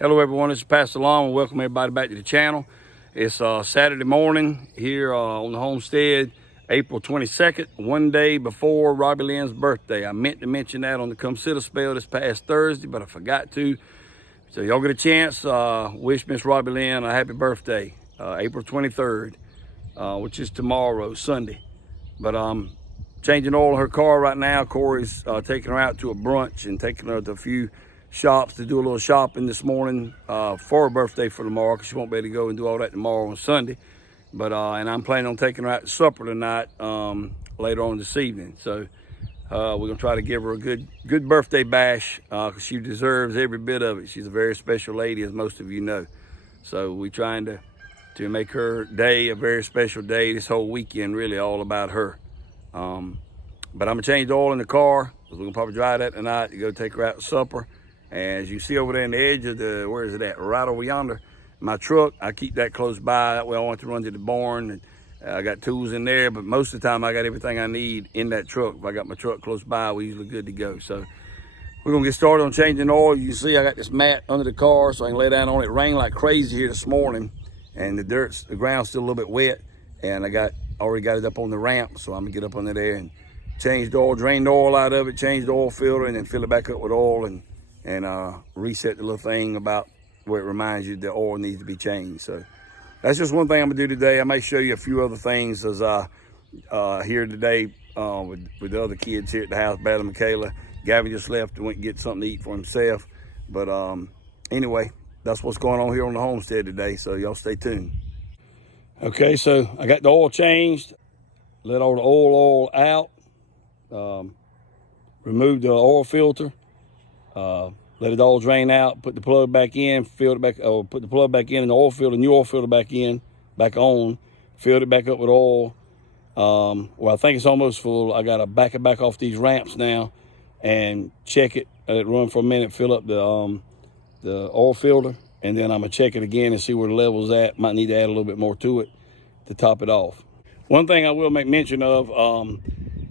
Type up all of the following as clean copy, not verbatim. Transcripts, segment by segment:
Hello everyone, this is Pastor Long and welcome everybody back to the channel. It's Saturday morning here on the homestead, April 22nd, one day before Robbie Lynn's birthday. I meant to mention that on the Come Sit a Spell this past Thursday, but I forgot to. So y'all get a chance, wish Miss Robbie Lynn a happy birthday, April 23rd, which is tomorrow, Sunday. But changing oil in her car right now. Corey's taking her out to a brunch and taking her to a few shops to do a little shopping this morning for her birthday for tomorrow, because she won't be able to go and do all that tomorrow on Sunday. But and I'm planning on taking her out to supper tonight later on this evening. So we're gonna try to give her a good birthday bash, because she deserves every bit of it. She's a very special lady, as most of you know. So we're trying to make her day a very special day. This whole weekend really all about her. But I'm gonna change the oil in the car, because we're gonna probably drive that tonight to go take her out to supper. And as you see over there in the edge of the, where is it at? Right over yonder, my truck, I keep that close by. That way I don't have to run to the barn. And I got tools in there, but most of the time I got everything I need in that truck. If I got my truck close by, we're usually good to go. So we're gonna get started on changing oil. You see I got this mat under the car so I can lay down on it. It rained like crazy here this morning, and the ground's still a little bit wet. And I already got it up on the ramp, so I'm gonna get up under there and change the oil, drain the oil out of it, change the oil filter, and then fill it back up with oil and reset the little thing about where it reminds you the oil needs to be changed. So that's just one thing I'm gonna do today. I may show you a few other things as I here today with the other kids here at the house, Bad and Michaela. Gavin just left and went and get something to eat for himself. But anyway, that's what's going on here on the homestead today. So y'all stay tuned. Okay, so I got the oil changed, let all the oil out, removed the oil filter. Let it all drain out, put the plug back in, filled it back, or put the plug back in and the oil filter, new oil filter back on, filled it back up with oil. Well, I think it's almost full. I got to back it back off these ramps now and check it, let it run for a minute, fill up the oil filter, and then I'm gonna check it again and see where the level's at. Might need to add a little bit more to it to top it off. One thing I will make mention of,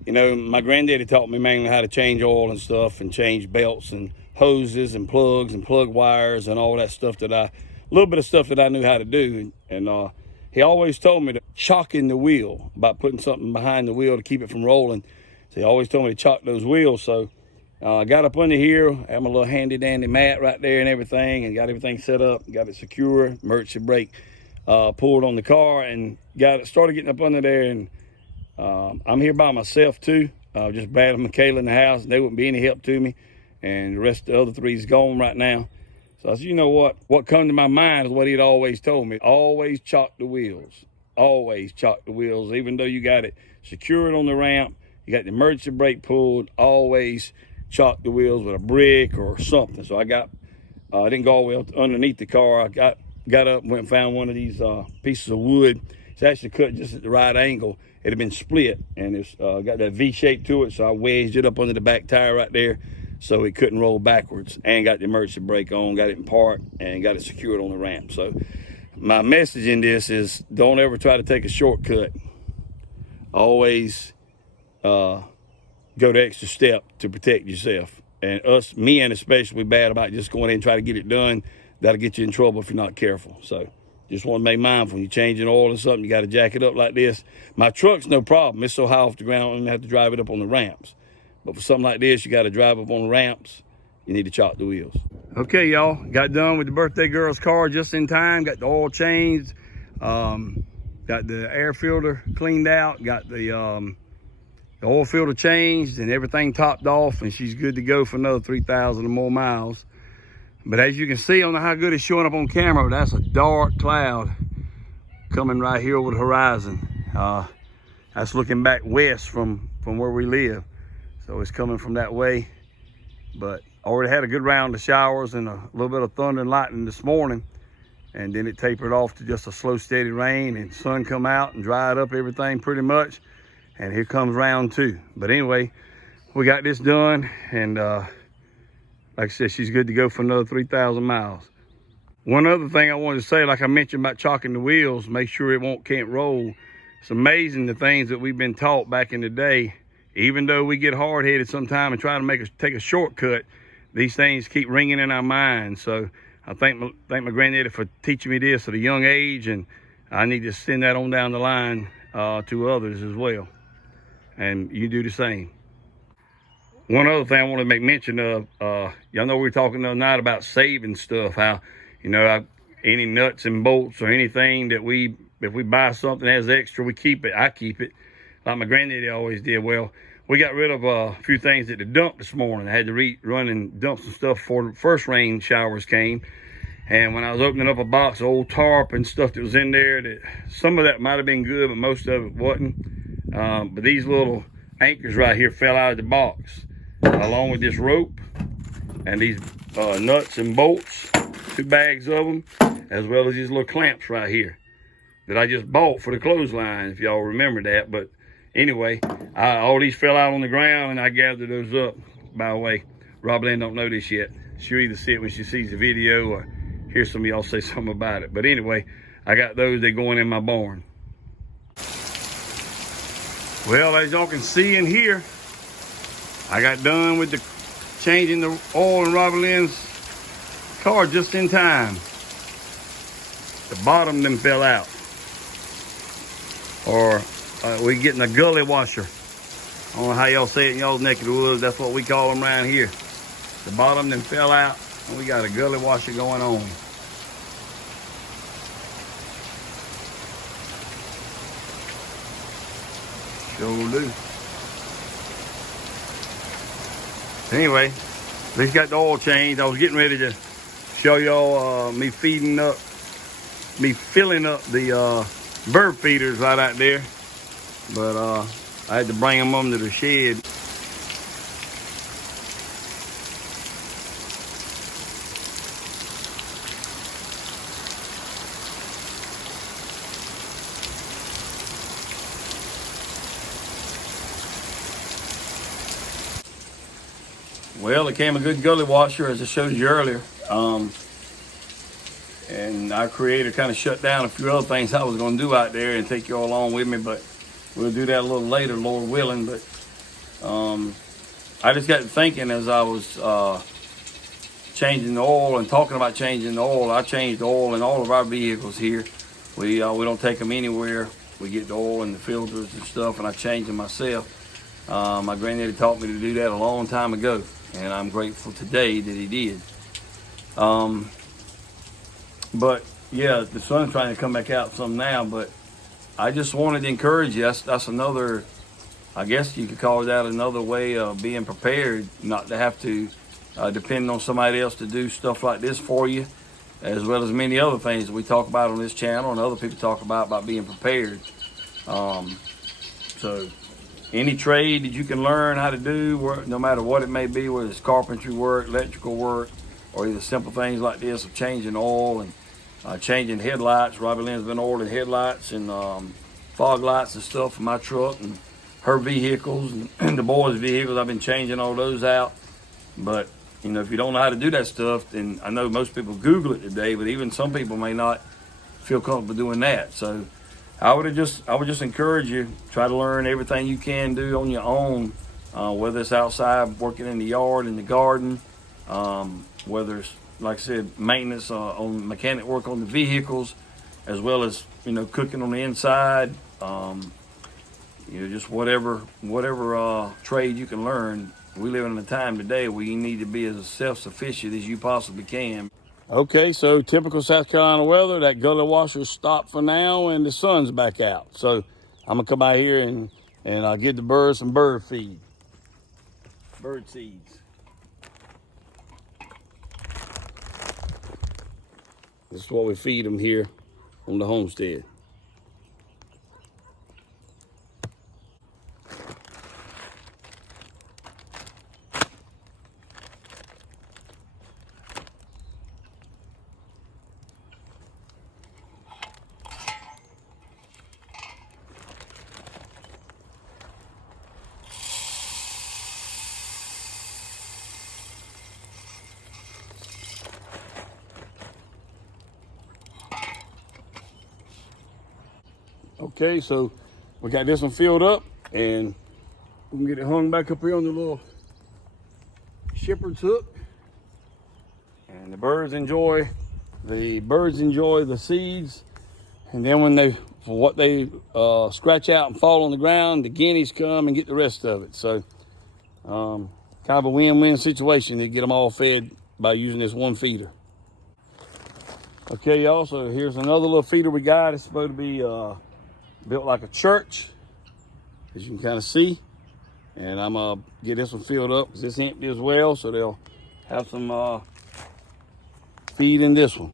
you know, my granddaddy taught me mainly how to change oil and stuff, and change belts and hoses and plugs and plug wires and all that stuff a little bit of stuff that I knew how to do. And he always told me to chock in the wheel, about putting something behind the wheel to keep it from rolling. So he always told me to chock those wheels. So I got up under here, had my little handy dandy mat right there and everything, and got everything set up, got it secure, emergency brake pulled on the car, and started getting up under there. And I'm here by myself too, just Brad and Michaela in the house. They wouldn't be any help to me, and the rest of the other three is gone right now. So I said, you know what come to my mind is what he'd always told me: always chock the wheels, always chock the wheels. Even though you got it secured on the ramp, you got the emergency brake pulled, always chock the wheels with a brick or something. So I didn't go all the way up underneath the car. I got up, went and found one of these pieces of wood. It's actually cut just at the right angle. It had been split, and it's got that V shape to it. So I wedged it up under the back tire right there, so it couldn't roll backwards, and got the emergency brake on, got it in park, and got it secured on the ramp. So my message in this is, don't ever try to take a shortcut. Always go the extra step to protect yourself. And men especially, bad about just going in and try to get it done. That'll get you in trouble if you're not careful. So just want to be mindful when you're changing oil or something. You got to jack it up like this. My truck's no problem. It's so high off the ground, I don't even have to drive it up on the ramps. But for something like this, you got to drive up on the ramps. You need to chock the wheels. Okay, y'all, got done with the birthday girl's car just in time. Got the oil changed, got the air filter cleaned out, got the oil filter changed, and everything topped off, and she's good to go for another 3,000 or more miles. But as you can see, I don't know how good it's showing up on camera, that's a dark cloud coming right here over the horizon. That's looking back west from where we live. So it's coming from that way. But I already had a good round of showers and a little bit of thunder and lightning this morning. And then it tapered off to just a slow, steady rain, and sun come out and dried up everything pretty much. And here comes round two. But anyway, we got this done, and like I said, she's good to go for another 3,000 miles. One other thing I wanted to say, like I mentioned about chalking the wheels, make sure it can't roll. It's amazing the things that we've been taught back in the day. Even though we get hard-headed sometime and try to take a shortcut, these things keep ringing in our minds. So I thank my granddaddy for teaching me this at a young age, and I need to send that on down the line to others as well. And you do the same. One other thing I want to make mention of, y'all know we were talking the other night about saving stuff, how, you know, any nuts and bolts or anything that if we buy something that has extra, we keep it. I keep it, like my granddaddy always did. Well, we got rid of a few things at the dump this morning. I had to run and dump some stuff before the first rain showers came. And when I was opening up a box of old tarp and stuff that was in there, that some of that might have been good, but most of it wasn't. But these little anchors right here fell out of the box, along with this rope and these nuts and bolts, 2 bags of them, as well as these little clamps right here that I just bought for the clothesline, if y'all remember that. But anyway, all these fell out on the ground, and I gathered those up. By the way, Robbie Lynn don't know this yet. She'll either see it when she sees the video or hear some of y'all say something about it. But anyway, I got those. They're going in my barn. Well, as y'all can see in here, I got done with changing the oil in Robbie Lynn's car just in time. The bottom then fell out. Or we getting a gully washer. I don't know how y'all say it in y'all's neck of the woods. That's what we call them around here. The bottom then fell out, and we got a gully washer going on. Sure do. Anyway, at least got the oil changed. I was getting ready to show y'all me filling up the bird feeders right out there, but I had to bring them under the shed. Well, it came a good gully washer, as I showed you earlier. And our creator kind of shut down a few other things I was going to do out there and take you all along with me, but we'll do that a little later, Lord willing. But I just got to thinking as I was changing the oil and talking about changing the oil. I changed the oil in all of our vehicles here. We don't take them anywhere. We get the oil and the filters and stuff, and I change them myself. My granddaddy taught me to do that a long time ago, and I'm grateful today that he did. But yeah, the sun's trying to come back out some now, but I just wanted to encourage you. That's another, I guess you could call that another way of being prepared, not to have to depend on somebody else to do stuff like this for you, as well as many other things that we talk about on this channel and other people talk about being prepared. So any trade that you can learn how to do, no matter what it may be, whether it's carpentry work, electrical work, or either simple things like this of changing oil and changing headlights. Robbie Lynn's been oiling headlights and fog lights and stuff for my truck and her vehicles and the boys' vehicles. I've been changing all those out. But you know, if you don't know how to do that stuff, then I know most people Google it today, but even some people may not feel comfortable doing that. So I would just encourage you, try to learn everything you can do on your own, whether it's outside working in the yard, in the garden, whether it's, like I said, maintenance on mechanic work on the vehicles, as well as, you know, cooking on the inside, you know, just whatever trade you can learn. We live in a time today where you need to be as self-sufficient as you possibly can. Okay, so typical South Carolina weather, that gully washer stopped for now and the sun's back out. So I'm gonna come out here and give the birds some bird feed, bird seeds. This is what we feed them here on the homestead. Okay, so we got this one filled up, and we can get it hung back up here on the little shepherd's hook. And the birds enjoy the seeds. And then when they scratch out and fall on the ground, the guineas come and get the rest of it. So kind of a win-win situation to get them all fed by using this one feeder. Okay, y'all, so here's another little feeder we got. It's supposed to be built like a church, as you can kind of see. And I'm gonna get this one filled up because it's empty as well, so they'll have some feed in this one.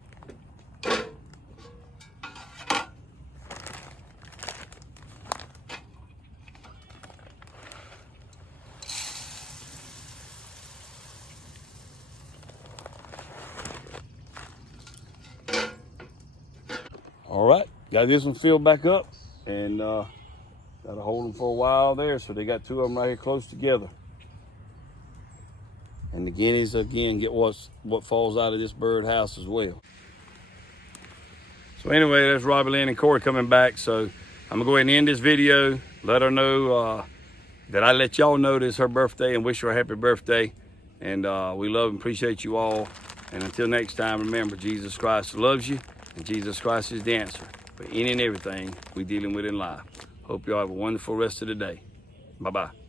All right, got this one filled back up, and got to hold them for a while there. So they got two of them right here close together. And the guineas, again, get what falls out of this bird house as well. So anyway, that's Robbie Lynn and Corey coming back. So I'm gonna go ahead and end this video. Let her know that I let y'all know this is her birthday and wish her a happy birthday. And we love and appreciate you all. And until next time, remember, Jesus Christ loves you, and Jesus Christ is the answer for any and everything we're dealing with in life. Hope y'all have a wonderful rest of the day. Bye-bye.